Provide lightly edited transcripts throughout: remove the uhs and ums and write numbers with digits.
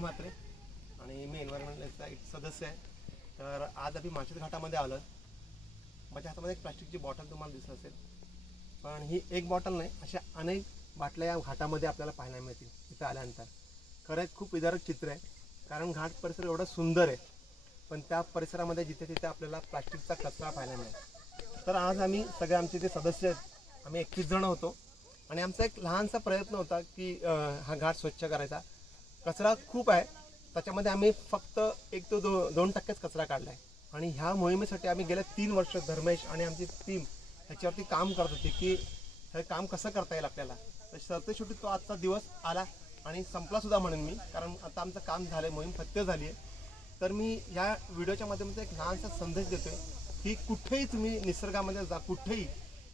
निखिल म्हात्रे आणि मी एन्व्हायरमेंटचा एक सदस्य आहे. तर आज आम्ही माळशेज घाटामध्ये आलो. माझ्या हातामध्ये एक प्लास्टिकची बॉटल तुम्हाला दिसत असेल, पण ही एक बॉटल नाही, अशा अनेक बाटल्या या घाटामध्ये आपल्याला पाहायला मिळतील इथं आल्यानंतर. खरंच खूप विदारक चित्र आहे, कारण घाट परिसर एवढा सुंदर आहे, पण त्या परिसरामध्ये जिथे तिथे आपल्याला प्लास्टिकचा कचरा पाहायला मिळेल. तर आज आम्ही सगळे आमचे जे सदस्य आहेत, आम्ही 21 जण होतो आणि आमचा एक लहानसा प्रयत्न होता की हा घाट स्वच्छ करायचा. कचरा खूप आहे, त्याच्यामध्ये आम्ही फक्त 1 ते 2% कचरा काढला आहे. आणि ह्या मोहिमेसाठी आम्ही गेल्या 3 वर्ष धर्मेश आणि आमची टीम ह्याच्यावरती काम करत होती की हे काम कसं करता येईल आपल्याला. तर सरतेशेवटी तो आजचा दिवस आला आणि संपलासुद्धा म्हणेन मी, कारण आता आमचं काम झालं आहे, मोहीम फत्य झाली आहे. तर मी या व्हिडिओच्या माध्यमातून एक लहानसा संदेश देतो आहे की कुठेही तुम्ही निसर्गामध्ये जा, कुठेही,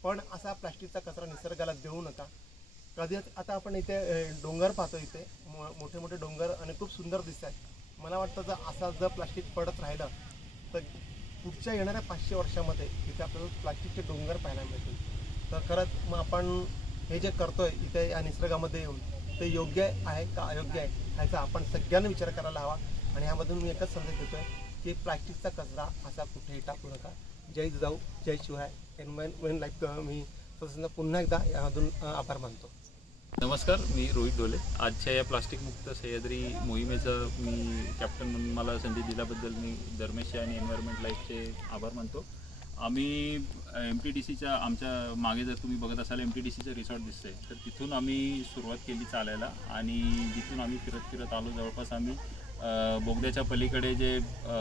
पण असा प्लास्टिकचा कचरा निसर्गाला देऊ नका. कधी आता आपण इथे डोंगर पाहतो, इथे मोठे मोठे डोंगर आणि खूप सुंदर दिसत आहेत. मला वाटतं जर प्लास्टिक पडत राहिलं तर पुढच्या येणाऱ्या 500 वर्षामध्ये इथे आपल्याला प्लास्टिकचे डोंगर पाहायला मिळतील. तर खरंच मग आपण हे जे करतोय इथे या निसर्गामध्ये येऊन, ते योग्य आहे का अयोग्य आहे ह्याचा आपण सगळ्यांना विचार करायला हवा. आणि ह्यामधून मी एकच संदेश देतोय की प्लास्टिकचा कचरा असा कुठेही टाकू नका. जय जिजाऊ, जय शिवराय. एन्व्हायरमेंट लाईफ मी पुन्हा एकदा यामधून आभार मानतो. नमस्कार, मी रोहित डोले. आजच्या या प्लास्टिक मुक्त सह्याद्री मोहिमेचं मी कॅप्टन म्हणून मला संधी दिल्याबद्दल मी धर्मेश आणि एन्व्हायरमेंट लाईफचे आभार मानतो. आम्ही MTDCच्या आमच्या मागे जर तुम्ही बघत असाल MTDCचं रिसॉर्ट दिसतंय, तर तिथून आम्ही सुरुवात केली चालायला आणि जिथून आम्ही फिरत फिरत आलो. जवळपास आम्ही बोगद्याच्या पलीकडे जे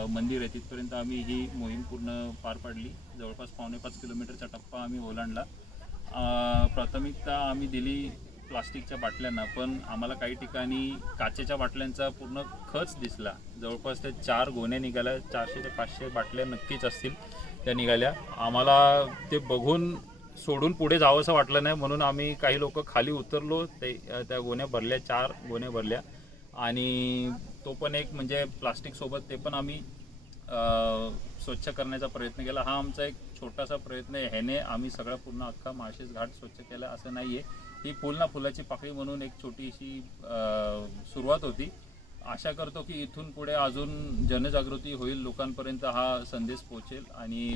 मंदिर आहे तिथपर्यंत आम्ही ही मोहीम पूर्ण पार पाडली. जवळपास 4.25 किलोमीटरचा टप्पा आम्ही ओलांडला. प्राथमिकता आम्ही दिली प्लास्टिकच्या बाटल्यांना, पण आम्हाला काही ठिकाणी काचेच्या बाटल्यांचा पूर्ण खच दिसला. जवळपास ते 4 गोण्या निघाल्या, 400 ते 500 बाटल्या नक्कीच असतील त्या निघाल्या. आम्हाला ते बघून सोडून पुढे जावंसं वाटलं नाही, म्हणून आम्ही काही लोक खाली उतरलो. त्या गोण्या भरल्या, 4 गोण्या भरल्या. आणि तो पण एक म्हणजे प्लास्टिकसोबत ते पण आम्ही स्वच्छ करण्याचा प्रयत्न केला. हा आमचा एक छोटासा प्रयत्न आहे. ह्याने आम्ही सगळा पूर्ण अख्खा माळशेज घाट स्वच्छ केला असं नाही आहे. ही फुल ना फुलाची पाकळी म्हणून एक छोटीशी सुरुवात होती. आशा करतो की इथून पुढे अजून जनजागृती होईल, लोकांपर्यंत हा संदेश पोहोचेल आणि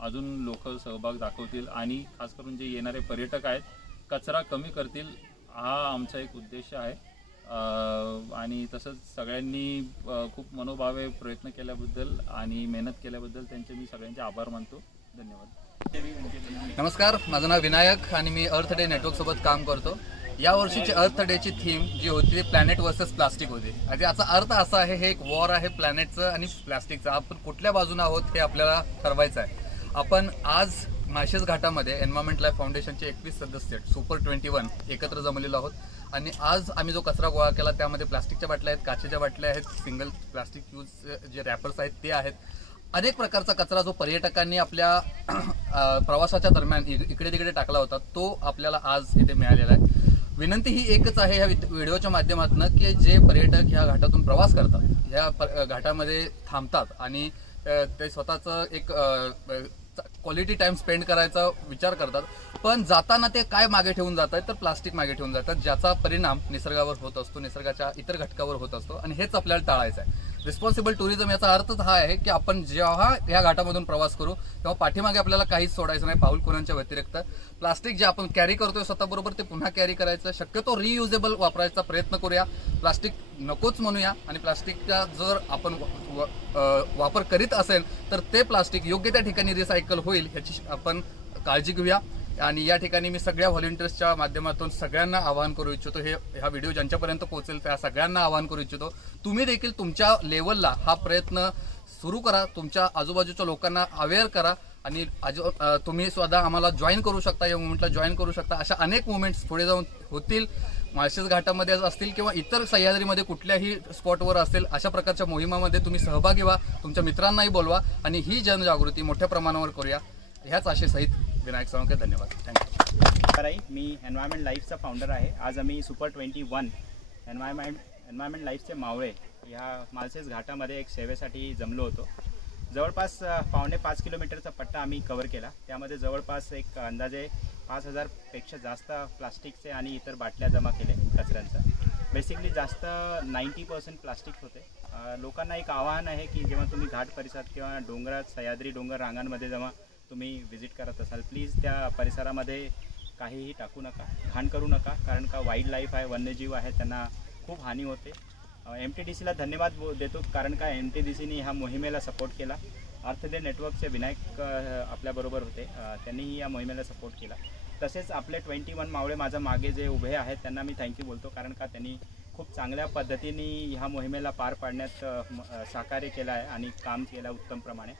अजून लोक सहभाग दाखवतील आणि खास करून जे येणारे पर्यटक आहेत कचरा कमी करतील, हा आमचा एक उद्देश आहे. आणि तसंच सगळ्यांनी खूप मनोभावे प्रयत्न केल्याबद्दल आणि मेहनत केल्याबद्दल त्यांचे मी सगळ्यांचे आभार मानतो. धन्यवाद. नमस्कार, माझं नाव विनायक आणि मी अर्थ डे नेटवर्कसोबत काम करतो. या वर्षीची अर्थ डेची थीम जी होती ती प्लॅनेट वर्सेस प्लास्टिक होती. आणि याचा अर्थ असा आहे, हे एक वॉर आहे प्लॅनेटचं आणि प्लास्टिकचं. आपण कुठल्या बाजूने आहोत हे आपल्याला ठरवायचं आहे. आपण आज माळशेज घाटामध्ये एन्व्हायरमेंट लाईफ फाउंडेशनचे 21 सदस्य सुपर 21 एकत्र जमलेलो आहोत. आणि आज आम्ही जो कचरा गोळा केला त्यामध्ये प्लास्टिकच्या बाटल्या आहेत, काचेच्या बाटल्या आहेत, सिंगल प्लास्टिक यूज जे रॅपर्स आहेत ते आहेत. अनेक प्रकारचा कचरा जो पर्यटकांनी आपल्या प्रवासाच्या दरम्यान इकडे तिकडे टाकला होता तो आपल्याला आज इथे मिळालेला आहे. विनंती ही एकच आहे ह्या व्हिडिओच्या माध्यमातून की जे पर्यटक ह्या घाटातून प्रवास करतात, ह्या घाटामध्ये थांबतात आणि ते स्वतःचं एक क्वालिटी टाइम स्पेंड करायचा विचार करतात, पण जाताना ते काय मागे ठेवून जात आहेत तर प्लास्टिक मागे ठेवून जातात, ज्याचा परिणाम निसर्गावर होत असतो, निसर्गाच्या इतर घटकावर होत असतो. आणि हेच आपल्याला टाळायचं आहे. रिस्पॉन्सिबल टुरिझम याचा अर्थच हा आहे की आपण जेव्हा ह्या घाटामधून प्रवास करू तेव्हा पाठीमागे आपल्याला काहीच सोडायचं नाही. पाऊल खुणांच्या व्यतिरिक्त प्लास्टिक जे आपण कॅरी करतोय स्वतःबरोबर ते पुन्हा कॅरी करायचं. शक्यतो रियुजेबल वापरायचा प्रयत्न करूया. प्लास्टिक नकोच म्हणूया. आणि प्लास्टिकचा जर आपण वापर करीत असेल तर ते प्लास्टिक योग्य त्या ठिकाणी रिसायकल होईल ह्याची आपण काळजी घेऊया. आणि या ठिकाणी मी सगळ्या व्हॉलंटियर्सच्या माध्यमातून सगळ्यांना आवाहन करू इच्छितो, हा व्हिडिओ ज्यांच्यापर्यंत पोहोचेल त्या सगळ्यांना आवाहन करू इच्छितो, तुम्ही देखील तुमच्या लेवलला हा प्रयत्न सुरू करा. तुमच्या आजूबाजूच्या लोकांना अवेअर करा आणि तुम्ही स्वतः आम्हाला जॉईन करू शकता, या मुवमेंटला जॉईन करू शकता. अशा अनेक मुवमेंट्स पुढे जाऊन होतील, माळशेज घाटामध्ये असतील किंवा इतर सह्याद्रीमध्ये कुठल्याही स्पॉटवर असेल. अशा प्रकारच्या मोहिमामध्ये तुम्ही सहभागी व्हा, तुमच्या मित्रांनाही बोलवा आणि ही जनजागृती मोठ्या प्रमाणावर करूया. ह्याच आशेसहित विनायक सावंके, धन्यवाद. थँक्यू. मी एन्व्हायरमेंट लाईफचा फाउंडर आहे. आज आम्ही सुपर 21 एन्व्हायरमेंट लाईफचे मावळे ह्या माळशेज घाटामध्ये एक सेवेसाठी जमलो होतो. जवळपास 4.5 किलोमीटरचा पट्टा आम्ही कव्हर केला. त्यामध्ये जवळपास एक अंदाजे 5000पेक्षा जास्त प्लास्टिकचे आणि इतर बाटल्या जमा केले कचऱ्यांचा. बेसिकली जास्त 90% प्लास्टिक होते. लोकांना एक आवाहन आहे की जेव्हा तुम्ही घाट परिसरात किंवा डोंगरात सह्याद्री डोंगर रांगांमध्ये जेव्हा तुम्ही व्हिजिट करत असाल, प्लीज त्या परिसरामध्ये काहीही टाकू नका, घाण करू नका, कारण का वाईल्ड लाईफ आहे, वन्यजीव आहे, त्यांना खूप हानी होते. MTDCला धन्यवाद देतो, कारण का MTDCने ह्या मोहिमेला सपोर्ट केला. अर्थ डे नेटवर्कचे विनायक आपल्याबरोबर होते, त्यांनीही या मोहिमेला सपोर्ट केला. तसेच आपले 21 मावळे माझ्या मागे जे उभे आहेत त्यांना मी थँक्यू बोलतो, कारण का त्यांनी खूप चांगल्या पद्धतीने ह्या मोहिमेला पार पाडण्यात सहकार्य केलं आहे आणि काम केलं उत्तमप्रमाणे.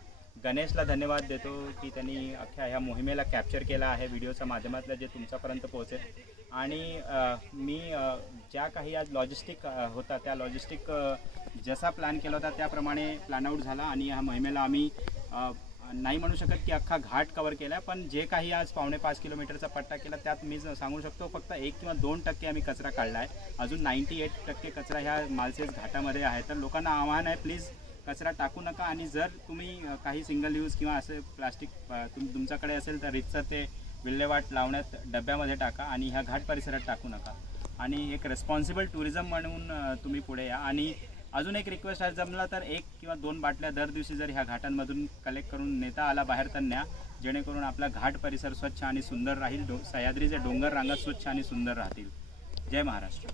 गणेशला धन्यवाद देतो की त्यांनी अख्ख्या ह्या मोहिमेला कॅप्चर केला आहे व्हिडिओच्या माध्यमातलं, जे तुमच्यापर्यंत पोहोचेल. आणि मी ज्या काही आज लॉजिस्टिक होता त्या लॉजिस्टिक जसा प्लॅन केला होता त्याप्रमाणे प्लॅन आऊट झाला आणि ह्या मोहिमेला आम्ही नाही म्हणू शकत की अख्खा घाट कवर केला, पण जे काही आज 4.5 किलोमीटरचा पट्टा केला त्यात मी सांगू शकतो फक्त 1 किंवा 2% आम्ही कचरा काढला आहे. अजून 98% कचरा ह्या माळशेज घाटामध्ये आहे. तर लोकांना आव्हान आहे, प्लीज कचरा टाकू नका. आणि जर तुम्ही काही सिंगल यूज किंवा असे प्लास्टिक तुमच्याकडे असेल तर रितसर ते विल्हेवाट लावण्यात डब्यामध्ये टाका आणि ह्या घाट परिसरात टाकू नका. आणि एक रेस्पॉन्सिबल टुरिझम म्हणून तुम्ही पुढे या. आणि अजून एक रिक्वेस्ट आहे, जमला तर 1 किंवा 2 बाटल्या दर दिवशी जर ह्या घाटांमधून कलेक्ट करून नेता आला बाहेर तर न्या, जेणेकरून आपला घाट परिसर स्वच्छ आणि सुंदर राहील, सह्याद्रीचे डोंगर रांगा स्वच्छ आणि सुंदर राहतील. जय महाराष्ट्र.